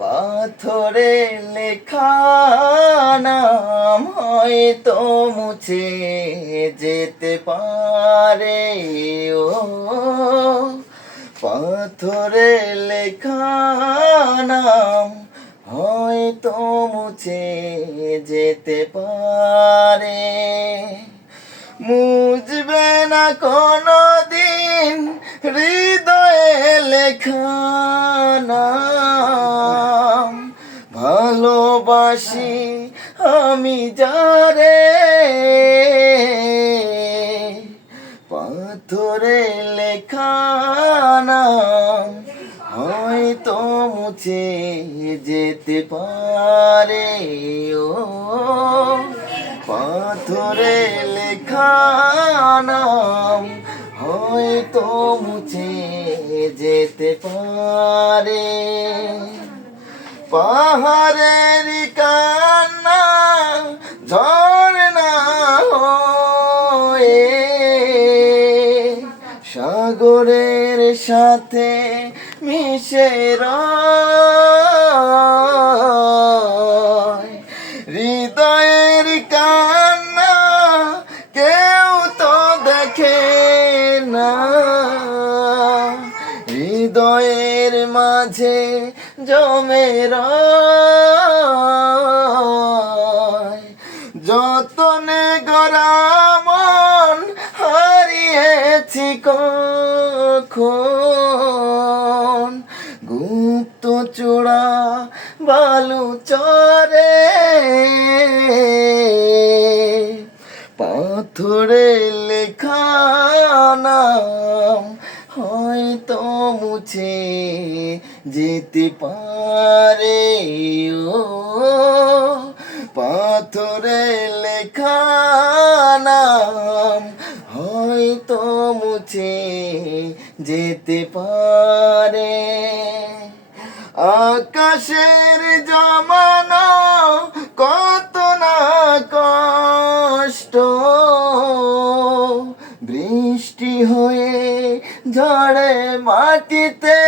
পাথরে লেখা নাম হয়তো মুছে যেতে পারে। ও পাথরে লেখা নাম হয়তো মুছে যেতে পারে। মুছবে না কোনো দিন হৃদয়ে লেখা নাম। ভালোবাসি আমি যারে, পাথরে লেখা নাম হয়তো মুছে যেতে পারে। ও পাথরে লেখা নাম হয়তো মুছে যেতে পারে। পাহাড়ের কান্না ঝরনা হয়ে সাগরের সাথে মিশে রয়। হৃদয়ের কান্না কেউ তো দেখে না, হৃদয়ের মাঝে জমে রয়। যতনে গড়া মন হারিয়েছি কখন, গুপ্ত চূড়া বালু চরে। পাথরে লেখা নাম হয়তো মুছে যেতে পারে। ও পাথরে লেখা নাম হয়তো মুছে যেতে পারে। আকাশের জমানো কত না কষ্ট, বৃষ্টি হয়ে ঝড়ে মাটিতে।